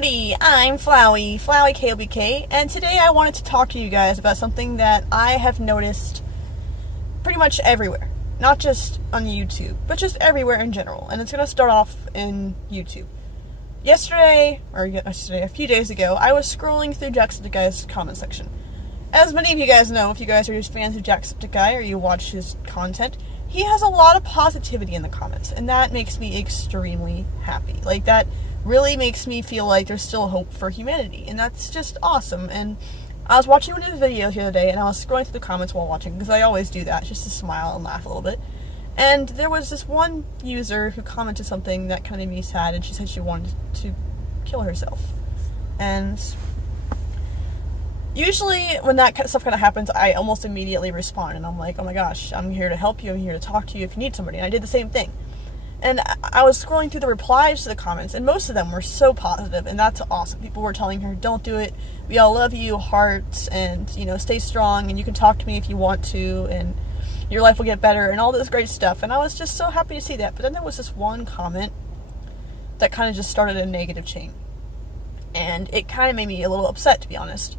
Howdy, I'm FloweyKOBK, and today I wanted to talk to you guys about something that I have noticed pretty much everywhere. Not just on YouTube, but just everywhere in general. And it's going to start off in YouTube. A few days ago, I was scrolling through Jacksepticeye's comment section. As many of you guys know, if you guys are just fans of Jacksepticeye or you watch his content, he has a lot of positivity in the comments, and that makes me extremely happy. Like, that really makes me feel like there's still hope for humanity, and that's just awesome. And I was watching one of his videos the other day, and I was scrolling through the comments while watching, because I always do that, just to smile and laugh a little bit. And there was this one user who commented something that kind of made me sad, and she said she wanted to kill herself. And usually when that kind of stuff kind of happens, I almost immediately respond, and I'm like, oh my gosh, I'm here to help you, I'm here to talk to you if you need somebody. And I did the same thing. And I was scrolling through the replies to the comments, and most of them were so positive, and that's awesome. People were telling her, don't do it, we all love you, hearts, and, stay strong, and you can talk to me if you want to, and your life will get better, and all this great stuff. And I was just so happy to see that. But then there was this one comment that kind of just started a negative chain. And it kind of made me a little upset, to be honest.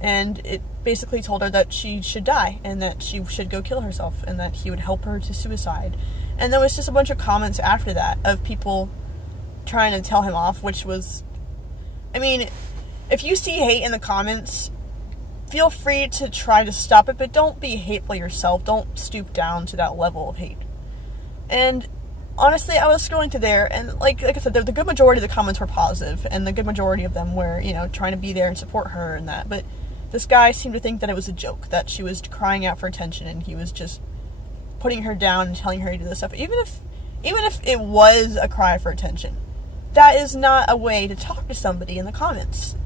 And it basically told her that she should die, and that she should go kill herself, and that he would help her to suicide. And there was just a bunch of comments after that of people trying to tell him off, which was, if you see hate in the comments, feel free to try to stop it, but don't be hateful yourself. Don't stoop down to that level of hate. And honestly, I was scrolling through there, and like I said, the good majority of the comments were positive, and the good majority of them were, trying to be there and support her and that. But this guy seemed to think that it was a joke, that she was crying out for attention, and he was just putting her down and telling her to do this stuff. Even if it was a cry for attention, that is not a way to talk to somebody in the comments,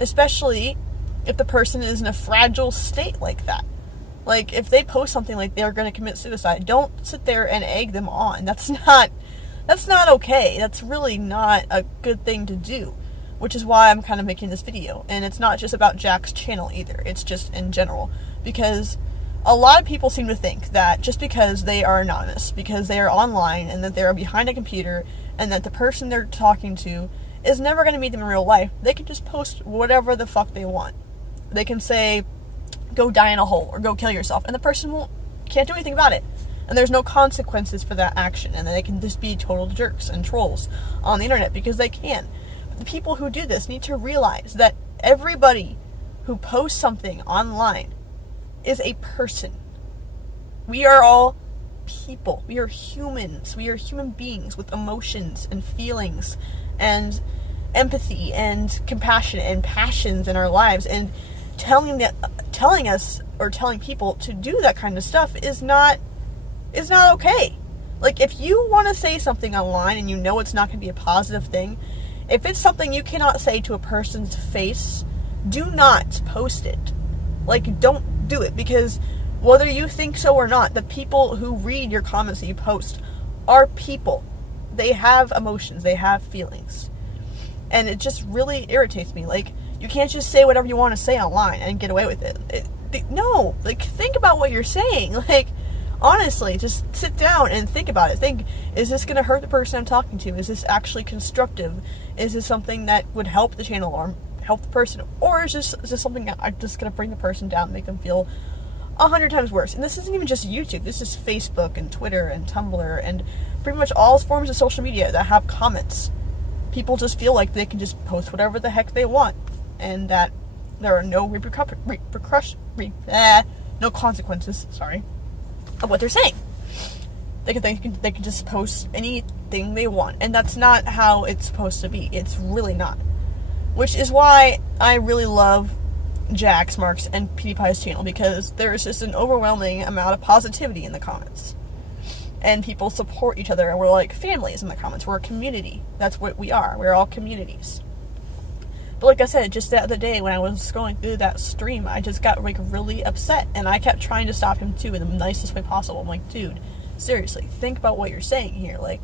especially if the person is in a fragile state like that. Like, if they post something like they're going to commit suicide, don't sit there and egg them on. That's not okay. That's really not a good thing to do, which is why I'm kind of making this video. And it's not just about Jack's channel either. It's just in general, because a lot of people seem to think that just because they are anonymous, because they are online, and that they are behind a computer, and that the person they're talking to is never going to meet them in real life, they can just post whatever the fuck they want. They can say, go die in a hole, or go kill yourself, and the person can't do anything about it. And there's no consequences for that action, and they can just be total jerks and trolls on the internet, because they can. But the people who do this need to realize that everybody who posts something online is a person. We are all people. We are humans. We are human beings with emotions and feelings and empathy and compassion and passions in our lives. And telling us or telling people to do that kind of stuff is not okay. Like, if you want to say something online and you know it's not going to be a positive thing, if it's something you cannot say to a person's face, do not post it. Like, don't do it, because whether you think so or not, the people who read your comments that you post are people. They have emotions, they have feelings. And it just really irritates me. Like, you can't just say whatever you want to say online and get away with it. No, like, think about what you're saying. Like, honestly, just sit down and think about it. Think, is this going to hurt the person I'm talking to? Is this actually constructive? Is this something that would help the channel or help the person? Or is this something that I'm just going to bring the person down and make them feel 100 times worse? And this isn't even just YouTube. This is Facebook and Twitter and Tumblr and pretty much all forms of social media that have comments. People just feel like they can just post whatever the heck they want, and that there are no no consequences, of what they're saying. They can just post anything they want, and that's not how it's supposed to be. It's really not. Which is why I really love Jack's, Mark's, and PewDiePie's channel, because there is just an overwhelming amount of positivity in the comments. And people support each other, and we're like families in the comments. We're a community. That's what we are. We're all communities. But like I said, just the other day when I was scrolling through that stream, I just got like really upset, and I kept trying to stop him too in the nicest way possible. I'm like, dude, seriously, think about what you're saying here. Like,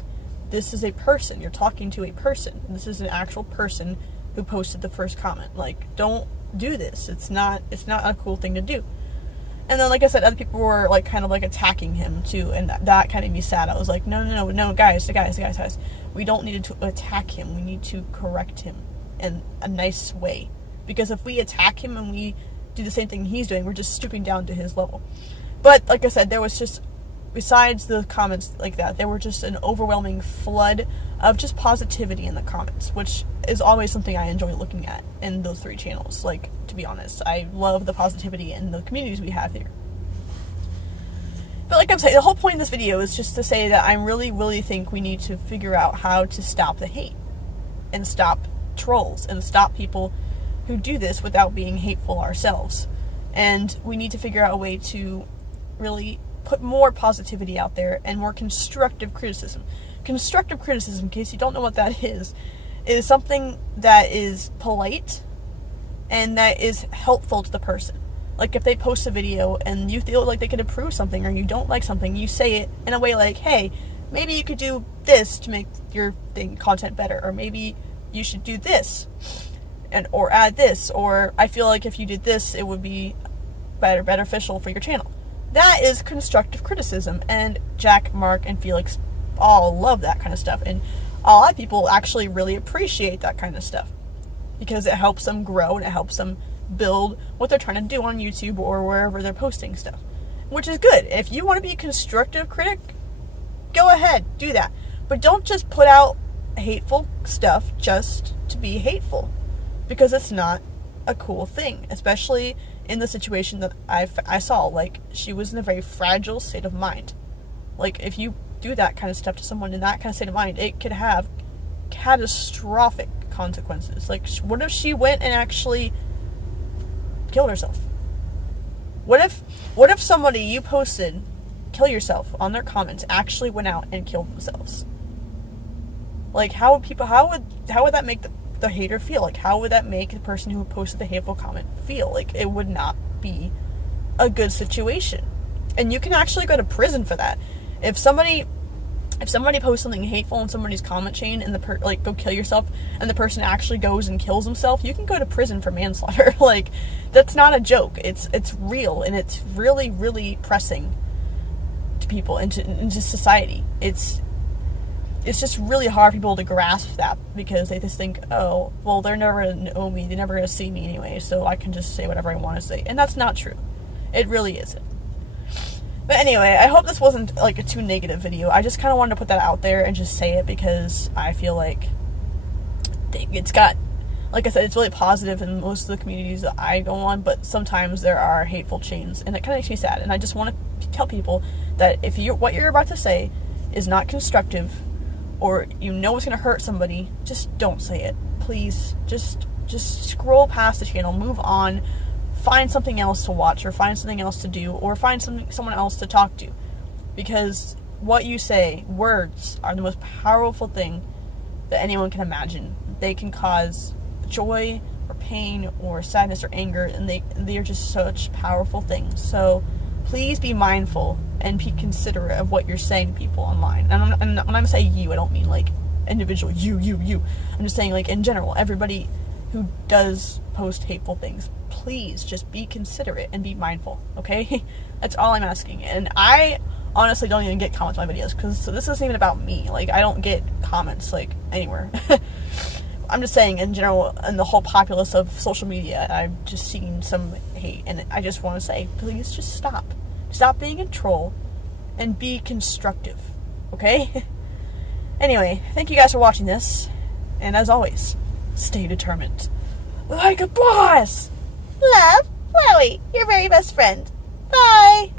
this is a person. You're talking to a person. This is an actual person who posted the first comment. Like, don't do this. It's not a cool thing to do. And then, like I said, other people were like kind of like attacking him too, and that kind of made me sad. I was like, no, guys, we don't need to attack him. We need to correct him in a nice way. Because if we attack him and we do the same thing he's doing, we're just stooping down to his level. But like I said, there was just, besides the comments like that, there were just an overwhelming flood of just positivity in the comments, which is always something I enjoy looking at in those 3 channels. Like, to be honest, I love the positivity in the communities we have here. But like I'm saying, the whole point of this video is just to say that I really think we need to figure out how to stop the hate and stop trolls and stop people who do this without being hateful ourselves. And we need to figure out a way to really put more positivity out there and more constructive criticism. Constructive criticism, in case you don't know what that is something that is polite and that is helpful to the person. Like, if they post a video and you feel like they could improve something, or you don't like something, you say it in a way like, hey, maybe you could do this to make your content better, or maybe you should do this, or add this, or I feel like if you did this, it would be beneficial for your channel. That is constructive criticism, and Jack, Mark, and Felix all love that kind of stuff, and a lot of people actually really appreciate that kind of stuff, because it helps them grow, and it helps them build what they're trying to do on YouTube or wherever they're posting stuff, which is good. If you want to be a constructive critic, go ahead, do that. But don't just put out hateful stuff just to be hateful, because it's not a cool thing, especially in the situation that I saw. Like, she was in a very fragile state of mind. Like, if you do that kind of stuff to someone in that kind of state of mind, it could have catastrophic consequences. Like, what if she went and actually killed herself? What if somebody you posted kill yourself on their comments actually went out and killed themselves? Like, how would that make the hater feel? Like, how would that make the person who posted the hateful comment feel? Like, it would not be a good situation. And you can actually go to prison for that. If somebody posts something hateful in somebody's comment chain and go kill yourself, and the person actually goes and kills himself, you can go to prison for manslaughter. Like, that's not a joke. It's real, and it's really pressing to people into society. It's just really hard for people to grasp that, because they just think, oh, well, they're never going to know me, they're never going to see me anyway, so I can just say whatever I want to say. And that's not true. It really isn't. But anyway, I hope this wasn't like a too negative video. I just kind of wanted to put that out there and just say it, because I feel like it's got, like I said, it's really positive in most of the communities that I go on, but sometimes there are hateful chains, and it kind of makes me sad. And I just want to tell people that if what you're about to say is not constructive, or you know it's going to hurt somebody, just don't say it. Please, just scroll past the channel, move on, find something else to watch, or find something else to do, or find someone else to talk to. Because what you say, words, are the most powerful thing that anyone can imagine. They can cause joy, or pain, or sadness, or anger, and they are just such powerful things. So please be mindful and be considerate of what you're saying to people online. And when I'm saying you, I don't mean like individual you. I'm just saying, like, in general, everybody who does post hateful things, please just be considerate and be mindful, okay? That's all I'm asking. And I honestly don't even get comments on my videos, because this isn't even about me. Like, I don't get comments, like, anywhere. I'm just saying, in general, in the whole populace of social media, I've just seen some hate, and I just want to say, please just stop. Stop being a troll and be constructive, okay? Anyway, thank you guys for watching this, and as always, stay determined. Like a boss! Love, Flowey, your very best friend. Bye!